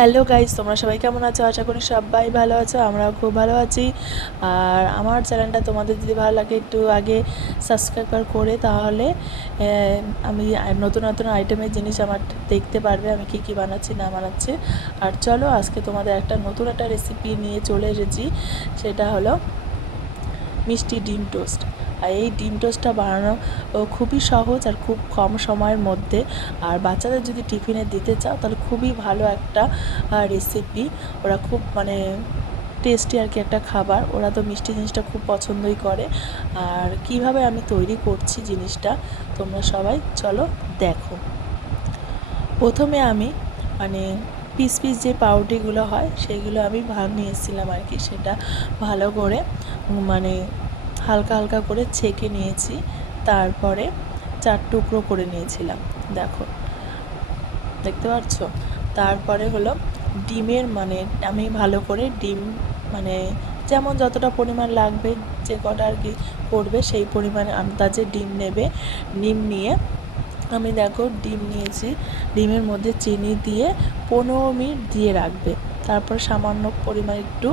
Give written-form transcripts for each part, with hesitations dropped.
Hello guys, তোমরা সবাই কেমন আছো? আশা করি সবাই ভালো আছো। আমরাও খুব ভালো আছি। আর আমার চ্যানেলটা তোমাদের যদি ভালো লাগে একটু আগে সাবস্ক্রাইব করে তাহলে আমি নতুন নতুন আইটেমের জিনিস আমার দেখতে পারবে, আমি কী কী বানাচ্ছি না বানাচ্ছি। আর চলো আজকে তোমাদের নতুন একটা রেসিপি নিয়ে চলে এসেছি। সেটা হলো মিষ্টি ডিম টোস্ট। আর এই ডিম টোস্টটা বানানো খুবই সহজ আর খুব কম সময়ের মধ্যে। আর বাচ্চাদের যদি টিফিনে দিতে চাও তাহলে খুবই ভালো একটা রেসিপি। ওরা খুব টেস্টি আর কি একটা খাবার। ওরা তো মিষ্টি জিনিসটা খুব পছন্দই করে। আর কিভাবে আমি তৈরি করছি জিনিসটা তোমরা সবাই চলো দেখো। প্রথমে আমি পিস পিস যে পাউরুটিগুলো হয় সেগুলো আমি নিয়ে এসেছিলাম আর কি। সেটা ভালো করে হালকা হালকা করে ছেঁকে নিয়েছি। তারপরে 4 টুকরো করে নিয়েছিলাম, দেখো দেখতে পাচ্ছ। তারপরে হলো ডিমের আমি ভালো করে ডিম যেমন যতটা পরিমাণ লাগবে, যে কটা আর কি করবে সেই পরিমাণে আন্দাজে ডিম নেবে। ডিম নিয়ে আমি দেখো ডিম নিয়েছি, ডিমের মধ্যে চিনি দিয়ে 15 মিনিট দিয়ে রাখবে। তারপর সামান্য পরিমাণ একটু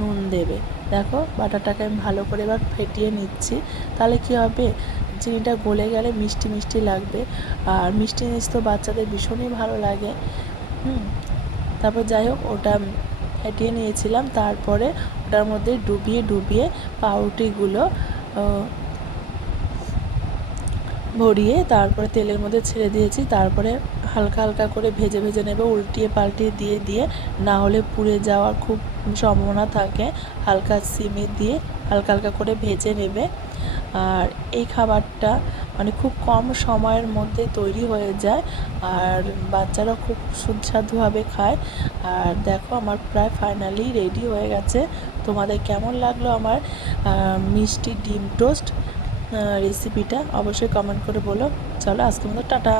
নুন দেবে। দেখো বাটারটাকে আমি ভালো করে এবার ফেটিয়ে নিচ্ছি। তাহলে কী হবে, চিনিটা গলে গেলে মিষ্টি মিষ্টি লাগবে। আর মিষ্টি জিনিস তো বাচ্চাদের ভীষণই ভালো লাগে। তারপর যাই হোক ওটা ফেটিয়ে নিয়েছিলাম। তারপরে ওটার মধ্যে ডুবিয়ে ডুবিয়ে পাউরুটিগুলো ভরিয়ে তারপরে তেলের মধ্যে ছেড়ে দিয়েছি। তারপরে হালকা হালকা করে ভেজে ভেজে নেবে, উল্টিয়ে পাল্টিয়ে দিয়ে দিয়ে, না হলে পুড়ে যাওয়ার খুব সম্ভাবনা থাকে। হালকা সিমে দিয়ে হালকা হালকা করে ভেজে নেবে। আর এই খাবারটা খুব কম সময়ের মধ্যে তৈরি হয়ে যায়। আর বাচ্চারা খুব সুস্বাদুভাবে খায়। আর দেখো আমার প্রায় ফাইনালি রেডি হয়ে গেছে। তোমাদের কেমন লাগলো আমার মিষ্টি ডিম টোস্ট রেসিপিটা অবশ্যই কমেন্ট করে বলো। চলো আজকের মতো টাটা।